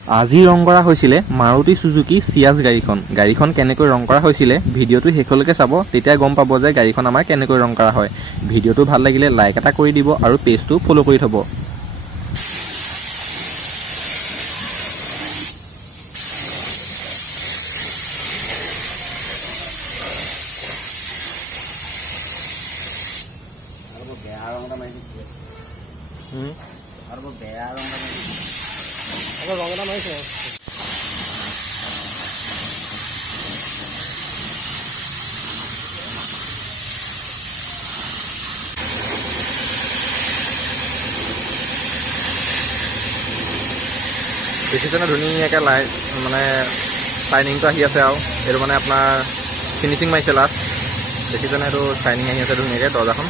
আজি ৰং কৰা হৈছিলে মাৰুতি সুজুকি চিয়াজ গাড়ীখন কেনেকৈ ৰং কৰা হৈছিলে ভিডিঅ'টো শেষলৈকে চাব, তেতিয়া গম পাব যে গাড়ীখন আমাৰ কেনেকৈ ৰং কৰা হয়। ভিডিঅ'টো ভাল লাগিলে লাইক এটা কৰি দিব আৰু পেজটো ফ'ল' কৰি থ'ব। দেখিছেনে ধুনীয়াকৈ লাইট মানে শ্বাইনিংটো আহি আছে আৰু এইটো মানে আপোনাৰ ফিনিচিং মাৰিছে লাষ্ট। দেখিছেনে এইটো শ্বাইনিং আহি আছে ধুনীয়াকৈ দৰজাখন।